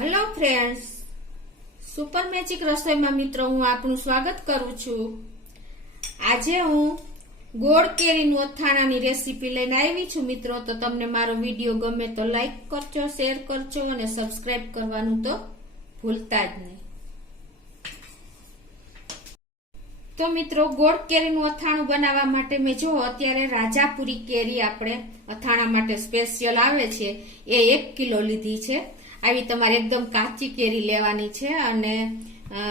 Hello friends, super magic રસોઈમાં મિત્રો હું આપનું સ્વાગત કરું છું। આજે હું ગોળ કેરીનું અથાણાની રેસીપી લઈને આવી છું મિત્રો। તો તમને મારો વિડીયો ગમે તો લાઈક કરજો, શેર કરજો અને સબસ્ક્રાઇબ કરવાનું તો ભૂલતા જ નહીં। તો મિત્રો ગોળ કેરીનું અથાણું બનાવવા માટે મેં જો અત્યારે રાજાપુરી કેરી આપણે અથાણા માટે સ્પેશિયલ આવે છે એ 1 કિલો લીધી છે। આવી તમારે એકદમ કાચી કેરી લેવાની છે અને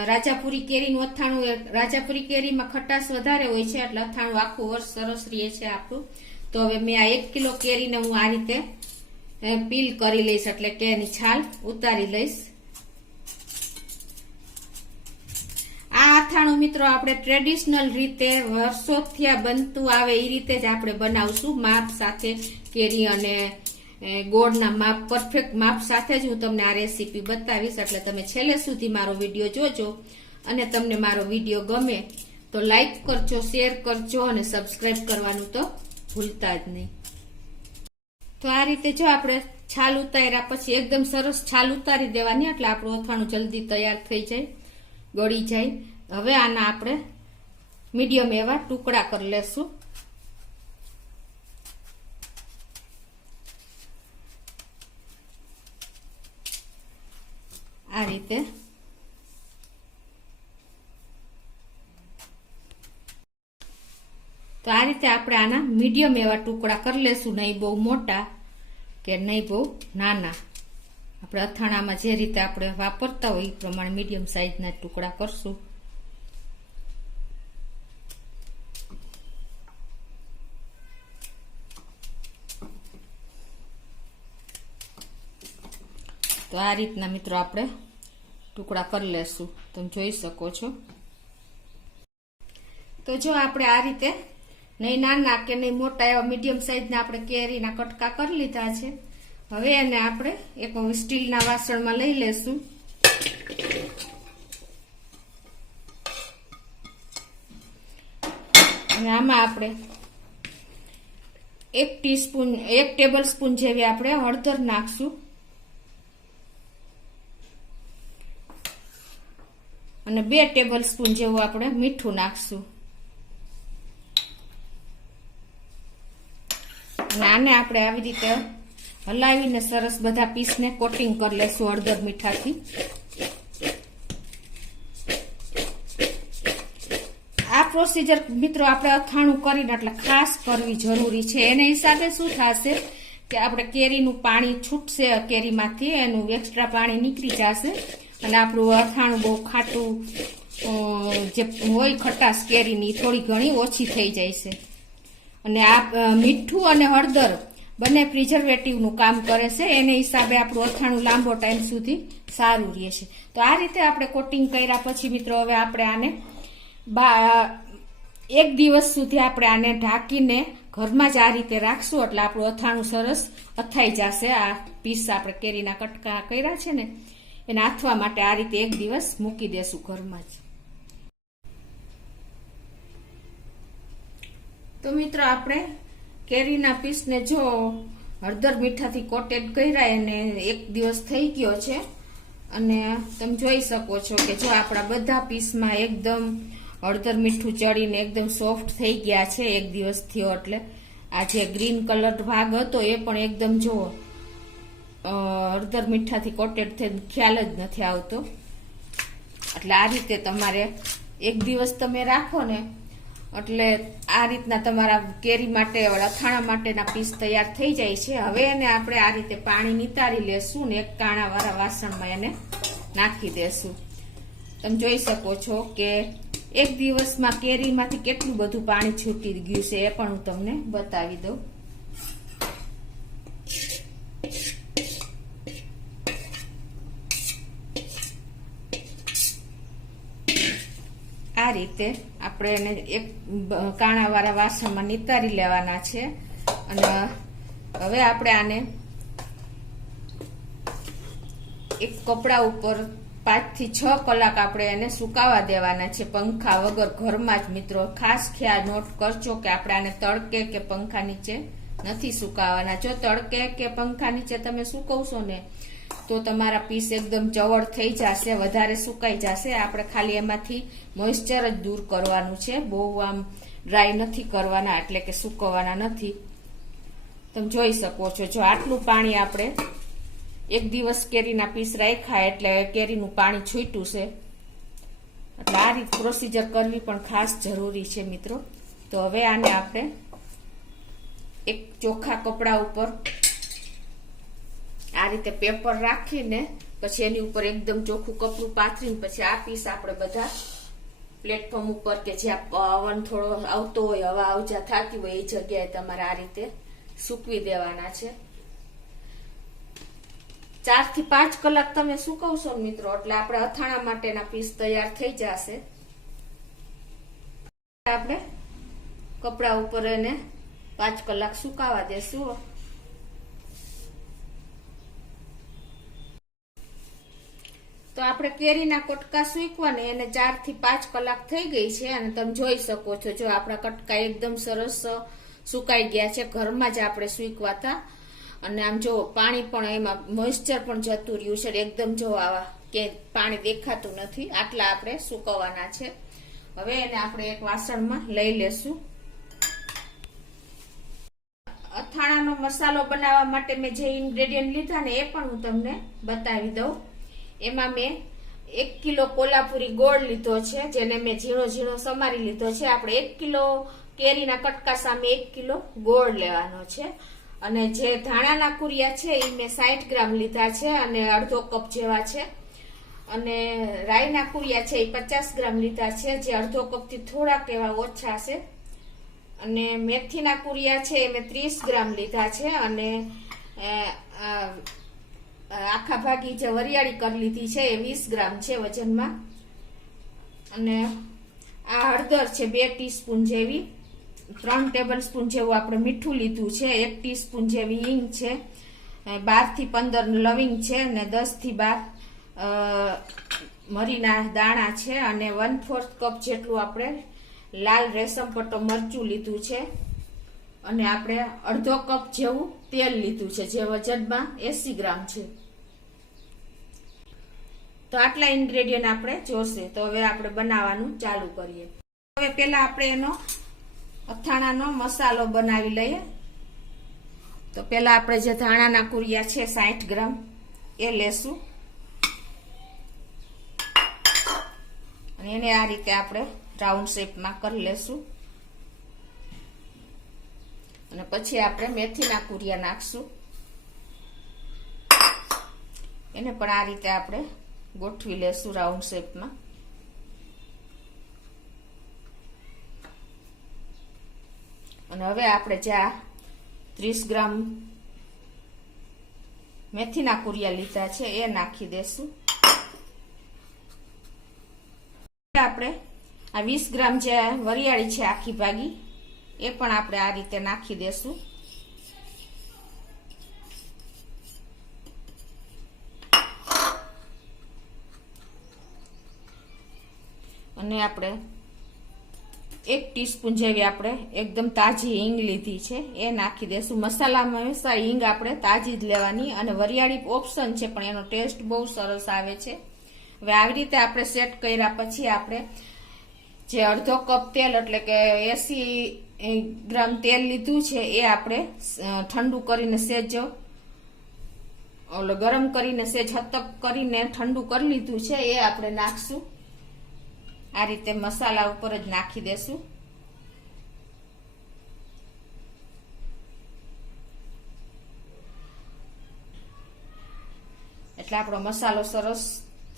રાજાપુરી કેરીનું અથાણું, રાજાપુરી કેરીમાં ખટાશ વધારે હોય છે એટલે અથાણું આખું વર્ષ સરસ રહે છે આપણું। તો હવે મેં આ 1 કિલો કેરીને હું આ રીતે પીલ કરી લઈશ, એટલે કે એની છાલ ઉતારી લઈશ। આ અથાણું મિત્રો આપણે ટ્રેડિશનલ રીતે વર્ષોથી બનતું આવે એ રીતે જ આપણે બનાવશું, માપ સાથે કેરી અને ગોળના માપ, પરફેક્ટ માપ સાથે જ હું તમને આ રેસીપી બતાવીશ। એટલે તમે છેલ્લે સુધી મારો વિડીયો જોજો અને તમને મારો વિડીયો ગમે તો લાઈક કરજો, શેર કરજો અને સબસ્ક્રાઇબ કરવાનું તો ભૂલતા જ નહીં। તો આ રીતે જો આપણે છાલ ઉતાર્યા પછી એકદમ સરસ છાલ ઉતારી દેવાની, એટલે આપણું અથાણું જલ્દી તૈયાર થઈ જાય, ગળી જાય। હવે આના આપણે મીડિયમ એવા ટુકડા કરી લેશું। આ રીતે તો આ રીતે આપણે આના મીડિયમ એવા ટુકડા કરી લેશું, નહીં બહુ મોટા કે નહીં બહુ નાના। આપણે અથાણામાં જે રીતે આપણે વાપરતા હોય એ પ્રમાણે મીડિયમ સાઈઝના ટુકડા કરશું। તો આ રીતના મિત્રો આપણે ટુકડા કરી લેશું, તમે જોઈ શકો છો। તો જો આપણે આ રીતે નહીં નાના કે નહીં મોટા એવા મીડિયમ સાઈઝના આપણે કેરીના કટકા કરી લીધા છે। હવે એને આપણે એક સ્ટીલના વાસણમાં લઈ લેશું અને આમાં આપણે 1 ટેબલ સ્પૂન જેવી આપણે હળદર નાખશું અને 2 ટેબલ સ્પૂન જેવું આપણે મીઠું નાખશું અને આને આપણે આવી રીતે હલાવીને સરસ બધા પીસને કોટિંગ કરી લેશું હળદર મીઠાથી। આ પ્રોસીજર મિત્રો આપણે અથાણું કરીને એટલે ખાસ કરવી જરૂરી છે। એને હિસાબે શું થશે કે આપણે કેરીનું પાણી છૂટશે, કેરીમાંથી એનું એક્સ્ટ્રા પાણી નીકળી જશે અને આપણું અથાણું બહુ ખાટું જે હોય ખટાશ કેરીની થોડી ઘણી ઓછી થઈ જાય છે। અને આ મીઠું અને હળદર બંને પ્રિઝર્વેટિવનું કામ કરે છે, એને હિસાબે આપણું અથાણું લાંબો ટાઈમ સુધી સારું રહે છે। તો આ રીતે આપણે કોટિંગ કર્યા પછી મિત્રો હવે આપણે આને 1 દિવસ સુધી આપણે આને ઢાંકીને ઘરમાં જ આ રીતે રાખશું, એટલે આપણું અથાણું સરસ અથાઈ જશે। આ પીસ આપણે કેરીના કટકા કર્યા છે ને એને આથવા માટે આ રીતે 1 દિવસ મૂકી દેશું ઘરમાં જ। તો મિત્રો આપણે કેરીના પીસને જો હળદર મીઠાથી કોટેડ કર્યા એને 1 દિવસ થઈ ગયો છે અને તમે જોઈ શકો છો કે જો આપણા બધા પીસમાં એકદમ હળદર મીઠું ચડીને એકદમ સોફ્ટ થઈ ગયા છે 1 દિવસ થયો। એટલે આ જે ગ્રીન કલર ભાગ હતો એ પણ એકદમ જો હળદર મીઠાથી કોટેડ થઈને ખ્યાલ જ નથી આવતો। એટલે આ રીતે તમારે 1 દિવસ તમે રાખો ને એટલે આ રીતના તમારા કેરી માટે અથાણા માટેના પીસ તૈયાર થઈ જાય છે। હવે એને આપણે આ રીતે પાણી નિતારી લેશું ને એક કાણાવાળા વાસણમાં એને નાખી દેશું। તમે જોઈ શકો છો કે 1 દિવસમાં કેરીમાંથી કેટલું બધું પાણી છૂટી ગયું છે એ પણ હું તમને બતાવી દઉં। આ રીતે આપણે એને એક કાણાવાળા વાસણમાં નિતારી લેવાના છે અને હવે આપણે આને એક કપડા ઉપર 5 થી 6 કલાક આપણે એને સુકાવા દેવાના છે, પંખા વગર ઘરમાં જ મિત્રો। ખાસ ખ્યાલ નોટ કરજો કે આપણે આને તડકે કે પંખા નીચે નથી સુકાવાના। જો તડકે કે પંખા નીચે તમે સુકવશો ને તો તમારા પીસ એકદમ ચવળ થઈ જશે, વધારે સુકાઈ જશે. આપણે ખાલી એમાંથી મોઇસ્ચર જ દૂર કરવાનું છે, બહુ આમ ડ્રાય નથી કરવાના, એટલે કે સૂકવવાના નથી. તમે જોઈ શકો છો, જો આટલું પાણી આપણે એક દિવસ કેરીના પીસ રાખ્યા એટલે કેરીનું પાણી છૂટ્યું છે. એટલે આ રીત પ્રોસીજર કરવી પણ ખાસ જરૂરી છે મિત્રો. તો હવે આને આપણે એક ચોખ્ખા કપડા ઉપર આ રીતે પેપર રાખીને પછી એની ઉપર એકદમ ચોખ્ખું કપડું પાથરીને પછી આ પીસ આપણે બધા પ્લેટફોર્મ ઉપર કે જ્યાં પવન થોડો આવતો હોય, હવા આવજા થતી હોય એ જગ્યાએ તમારે આ રીતે સૂકવી દેવાના છે. 4 થી 5 કલાક તમે સુકવશો મિત્રો એટલે આપણે અથાણા માટેના પીસ તૈયાર થઈ જશે. આપણે કપડા ઉપર એને 5 કલાક સુકાવા દેશું. તો આપણે કેરીના કટકા સૂકવાને એને 4 થી 5 કલાક થઈ ગઈ છે અને તમે જોઈ શકો છો, જો આપણા કટકા એકદમ સરસ સુકાઈ ગયા છે. ઘરમાં જ આપણે સૂકવા હતા અને આમ જો પાણી પણ એમાં મોઇસ્ચર પણ જતું રહ્યું છે. એકદમ જો આવા કે પાણી દેખાતું નથી, આટલા આપણે સૂકવવાના છે. હવે એને આપણે એક વાસણમાં લઈ લેશું. અથાણાનો મસાલો બનાવવા માટે મેં જે ઇન્ગ્રેડિયન્ટ લીધા ને એ પણ હું તમને બતાવી દઉં. એમાં મેં 1 કિલો કોલ્હાપુરી ગોળ લીધો છે, જેને મેં ઝીણો ઝીણો સમારી લીધો છે. આપણે 1 કિલો કેરીના કટકા સામે 1 કિલો ગોળ લેવાનો છે. અને જે ધાણાના કુરિયા છે એ મેં 60 ગ્રામ લીધા છે અને અડધો કપ જેવા છે. અને રાઈના કુરિયા છે એ 50 ગ્રામ લીધા છે, જે અડધો કપથી થોડાક એવા ઓછા છે. અને મેથીના કુરિયા છે એ મેં 30 ગ્રામ લીધા છે. અને આખા ભાગી જે વરિયાળી કરી લીધી છે એ 20 ગ્રામ છે વજનમાં. અને આ હળદર છે 2 ટીસ્પૂન જેવી, 3 ટેબલ સ્પૂન જેવું આપણે મીઠું લીધું છે, 1 ટીસ્પૂન જેવી હિંગ છે, 12 થી 15 લવિંગ છે અને 10 થી 12 મરીના દાણા છે. અને 1/4 કપ જેટલું આપણે લાલ રેશમ પટ્ટો મરચું લીધું છે. અને આપણે અડધો કપ જેવું તેલ લીધું છે, જે વજનમાં 80 ગ્રામ છે. તો આટલા ઇન્ગ્રેડિયન્ટ આપણે જોશે. તો હવે આપણે બનાવવાનું ચાલુ કરીએ. હવે પેલા આપણે એનો અથાણાનો મસાલો બનાવી લઈએ. તો પેલા આપણે જે ધાણાના કુરિયા છે 60 ગ્રામ એ લેશું અને એને આ રીતે આપણે રાઉન્ડ શેપમાં કરી લેશું. અને પછી આપણે મેથીના કુરિયા નાખશું. એને પણ આ રીતે આપણે ગોઠવી લેશું રાઉન્ડ શેપમાં. અને હવે આપણે જે 30 ગ્રામ મેથીના કુરિયા લીધા છે એ નાખી દેશું. આપણે આ 20 ગ્રામ જે વરિયાળી છે આખી ભાગી એ પણ આપણે આ રીતે નાખી દેશું. અને આપણે 1 ટીસ્પૂન જેવી આપણે એકદમ તાજી હિંગ લીધી છે એ નાખી દેશું. મસાલામાં હંમેશા હિંગ આપણે તાજી જ લેવાની. અને વરિયાળી ઓપ્શન છે પણ એનો ટેસ્ટ બહુ સરસ આવે છે. હવે આવી રીતે આપણે સેટ કર્યા પછી આપણે જે અડધો કપ તેલ એટલે કે 80 ગ્રામ તેલ લીધું છે એ આપણે ઠંડુ કરીને સેજ ગરમ કરીને સેજ હતપ કરીને ઠંડુ કરી લીધું છે એ આપણે નાખશું. આ રીતે મસાલા ઉપર જ નાખી દેશું. એટલે આપણો મસાલો સરસ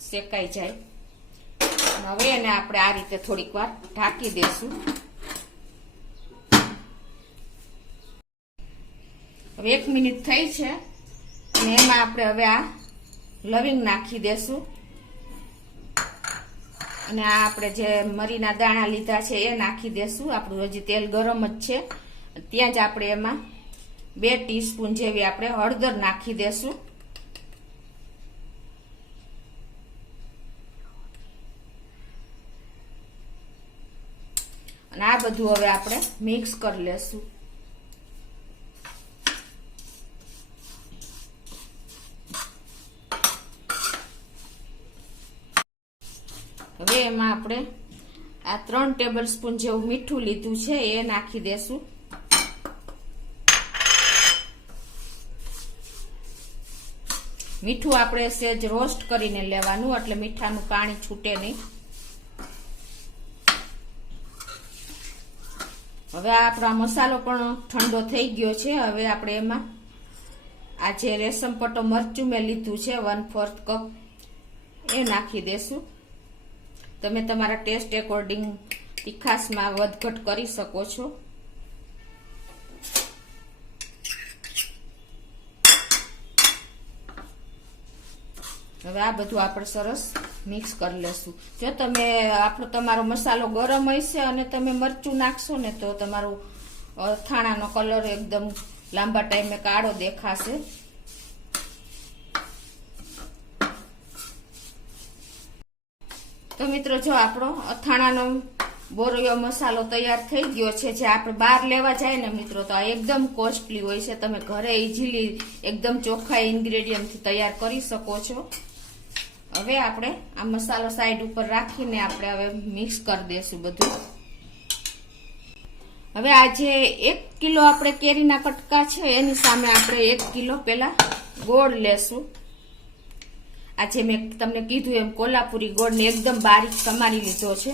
શેકાઈ જાય. હવે એને આપણે આ રીતે થોડીક વાર ઢાંકી દેશું. હવે 1 મિનિટ થઈ છે અને એમાં આપણે હવે આ લવિંગ નાખી દેશું. અને આ આપણે જે મરીના દાણા લીધા છે એ નાખી દેશું. આપણું હજી તેલ ગરમ જ છે. ત્યાં જ આપણે એમાં 2 ટીસ્પૂન જેવી આપણે હળદર નાખી દેશું. અને આ બધું હવે આપણે મિક્સ કરી લેશું. હવે એમાં આપણે આ 3 ટેબલ સ્પૂન જેવું મીઠું લીધું છે એ નાખી દેશું. મીઠું આપણે સેજ રોસ્ટ કરીને લેવાનું એટલે મીઠાનું પાણી છૂટે નહીં. હવે આપણો મસાલો પણ ઠંડો થઈ ગયો છે. હવે આપણે એમાં આ જે રેશમ પટ્ટો મરચું મેં લીધું છે 1/4 કપ એ નાખી દેશું. તમે તમારા ટેસ્ટ એકોર્ડિંગ તીખાસમાં વધઘટ કરી શકો છો. હવે આ બધું આપણે સરસ મિક્સ કરી લેશું. જો તમે તમારો મસાલો ગરમ હશે અને તમે મરચું નાખશો ને તો તમારું અથાણાનો કલર એકદમ લાંબા ટાઈમે કાળો દેખાશે. તો મિત્રો જો આપણો અથાણાનો બોરિયો મસાલો તૈયાર થઈ ગયો છે. જે આપણે બહાર લેવા જાય ને મિત્રો તો આ એકદમ કોસ્ટલી હોય છે. તમે ઘરે ઇઝીલી એકદમ ચોખ્ખા ઇન્ગ્રેડિયન્ટથી તૈયાર કરી શકો છો. હવે આપણે આ મસાલો સાઈડ ઉપર રાખીને આપણે હવે મિક્સ કરી દઈશું બધું. હવે આ જે 1 કિલો આપણે કેરીના કટકા છે એની સામે આપણે 1 કિલો પેલા ગોળ લેશું. આ જે મેં તમને કીધું એમ કોલ્હાપુરી ગોળને એકદમ બારીક સમારી લીધો છે.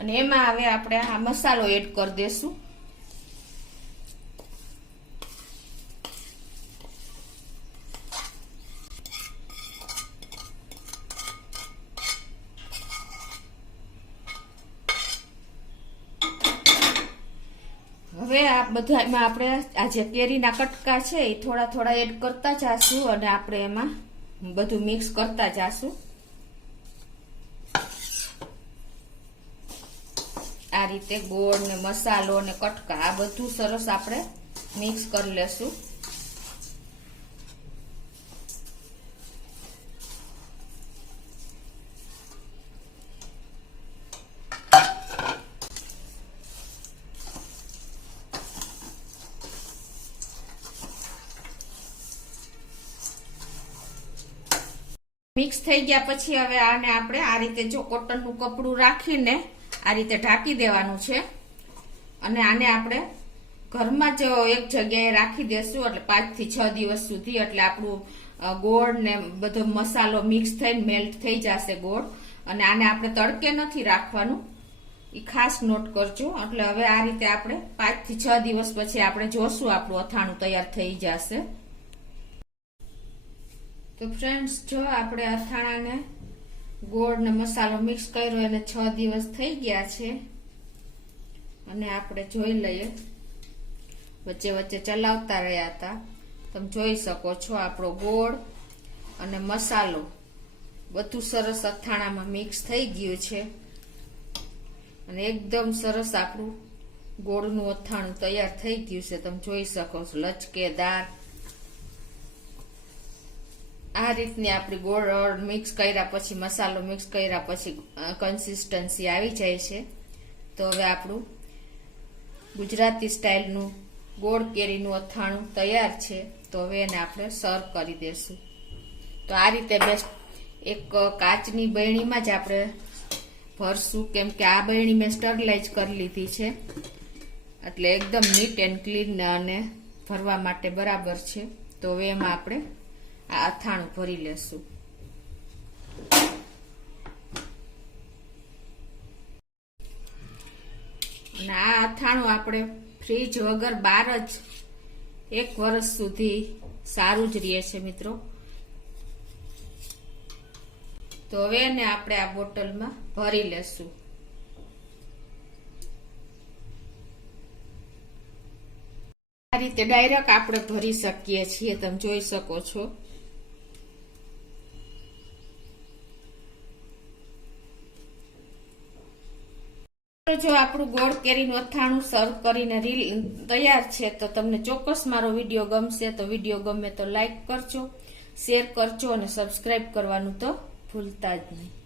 અને એમાં હવે આપણે આ મસાલો એડ કરી દેશું. હવે આ બધામાં આપણે આ જે કેરીના કટકા છે એ થોડા થોડા એડ કરતા જાશું અને આપણે એમાં બધું મિક્સ કરતા જાશું. આ રીતે ગોળ ને મસાલો ને કટકા આ બધું સરસ આપણે મિક્સ કરી લેશું. મિક્સ થઈ ગયા પછી હવે આને આપણે આ રીતે જો કોટનનું કપડું રાખીને આ રીતે ઢાંકી દેવાનું છે. અને આને આપણે ઘરમાં જ એક જગ્યાએ રાખી દેશું એટલે 5 થી 6 દિવસ સુધી. એટલે આપણું ગોળ ને બધો મસાલો મિક્સ થઈને મેલ્ટ થઈ જશે ગોળ. અને આને આપણે તડકે નથી રાખવાનું, એ ખાસ નોટ કરજો. એટલે હવે આ રીતે આપણે 5 થી 6 દિવસ પછી આપણે જોશું આપણું અથાણું તૈયાર થઈ જશે. તો ફ્રેન્ડ્સ જો આપણે અથાણાને ગોળ ને મસાલો મિક્સ કર્યો એને 6 દિવસ થઈ ગયા છે. અને આપણે જોઈ લઈએ, વચ્ચે વચ્ચે ચલાવતા રહ્યા હતા. તમે જોઈ શકો છો આપણો ગોળ અને મસાલો બધું સરસ અથાણામાં મિક્સ થઈ ગયું છે. અને એકદમ સરસ આપણું ગોળનું અથાણું તૈયાર થઈ ગયું છે. તમે જોઈ શકો છો લચકેદાર. આ રીતની આપણી ગોળ મિક્સ કર્યા પછી મસાલો મિક્સ કર્યા પછી કન્સિસ્ટન્સી આવી જાય છે. તો હવે આપણું ગુજરાતી સ્ટાઇલનું ગોળ કેરીનું અથાણું તૈયાર છે. તો હવે એને આપણે સર્વ કરી દેશું. તો આ રીતે બેસ્ટ એક કાચની બરણીમાં જ આપણે ભરશું, કેમ કે આ બરણી મેં સ્ટરલાઇઝ કરી લીધી છે એટલે એકદમ નીટ એન્ડ ક્લીન અને ભરવા માટે બરાબર છે. તો હવે એમાં આપણે આ અથાણું ભરી લેશું. અને આ અથાણું આપણે ફ્રીજ વગર બહાર જ 1 વર્ષ સુધી સારું જ રહે છે મિત્રો. તો હવે એને આપણે આ બોટલમાં ભરી લેશું. આ રીતે ડાયરેક્ટ આપણે ભરી શકીએ છીએ. તમે જોઈ શકો છો. જો આપણું ગોળ કેરીનું અથાણું સર્વ કરીને તૈયાર છે. તો તમને ચોક્કસ મારો વિડીયો ગમશે. તો વિડીયો ગમે તો લાઈક કરજો, શેર કરજો અને સબસ્ક્રાઇબ કરવાનું તો ભૂલતા જ નહીં.